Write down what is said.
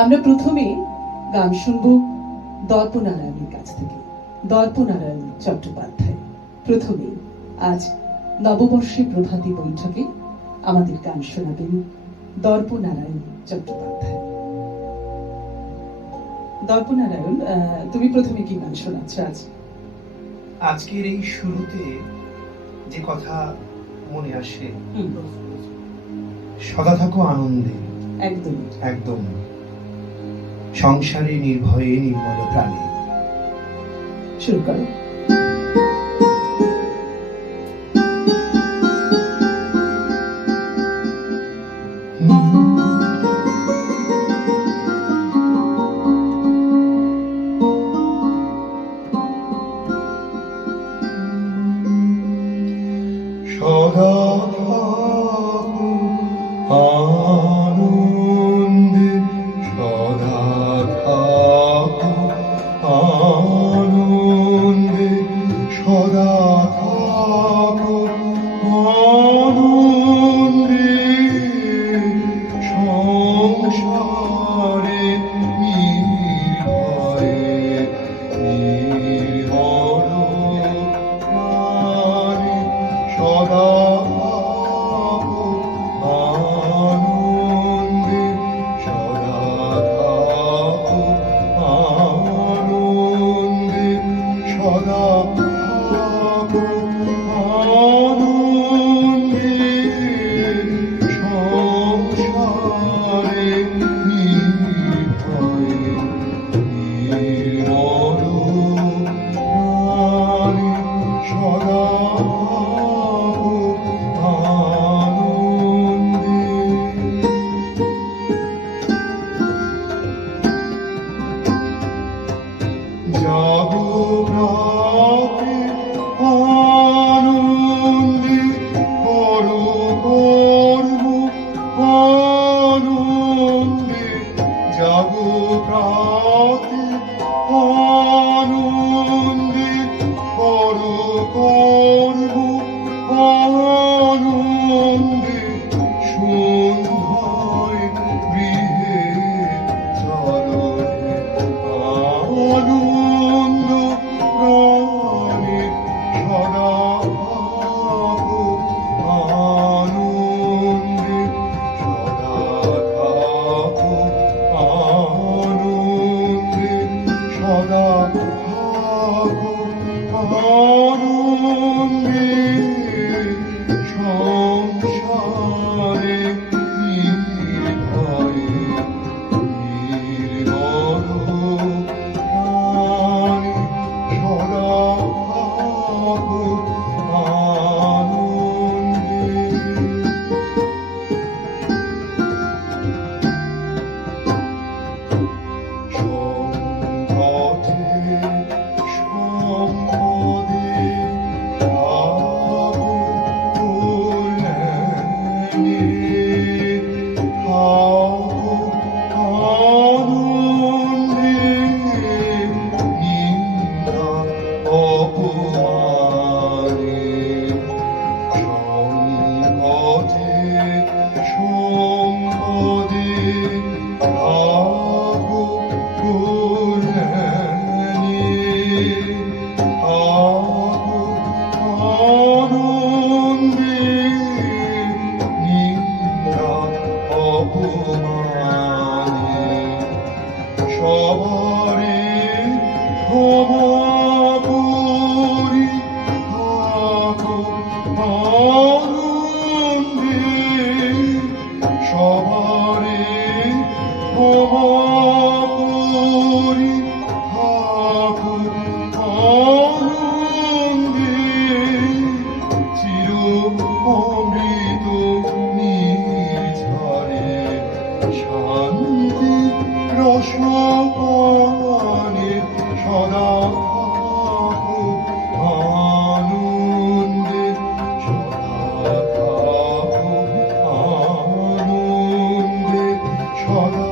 আমরা প্রথমে গান শুনব দর্পনারায়ণের কাছ থেকে। দর্পনারায়ণ চট্টোপাধ্যায় প্রথমে আজ নববর্ষের প্রভাতী বৈঠকে আমাদের গান শোনাবেন দর্পনারায়ণ চট্টোপাধ্যায়। দর্পনারায়ণ, তুমি প্রথমে কি গান শোনাচ্ছ আজ? আজকের এই শুরুতে যে কথা মনে আসে, সদা থাকো আনন্দে, একদম একদম সংসারে নির্ভয়ে নির্মল প্রাণে। শুরু করো। সদা থাকো আনন্দে, সদা থাকো আনন্দে, সদা থাকো আনন্দে, সংসারে নির্ভয়ে নির্মল প্রাণে। সদা থাকো আনন্দে, সদা থাকো আনন্দে, সদা থাকো আনন্দে, সংসারে নির্ভয়ে নির্মল প্রাণে। সদা জাগো প্রাতে আনন্দে, করো কর্ম আনন্দে। জাগো প্রাতে আনন্দে, করো কর্ম আনন্দে। সন্ধ্যায় গৃহে চলো আনন্দ প্রাণে। সদা থাকো আনন্দে, সদা থাকো আনন্দে, সদা থাকো আনন্দে, সংসারে নির্ভয়ে নির্মল প্রাণে। সদা থাকো আনন্দে। সংকটে সম্পদে থাকো কল্যাণে, থাকো আনন্দে, নিন্দা অপমানে। সংকটে সম্পদে থাকো কল্যাণে, থাকো আনন্দে, নিন্দা অপমানে। সবারে ক্ষমা করি, থাকো আনন্দে। সবারে ক্ষমা করি, থাকো আনন্দে। চির অমৃত নির্ঝরে শান্তি রসপানে। সদা থাকো আনন্দে, সদা থাকো আনন্দে, সদা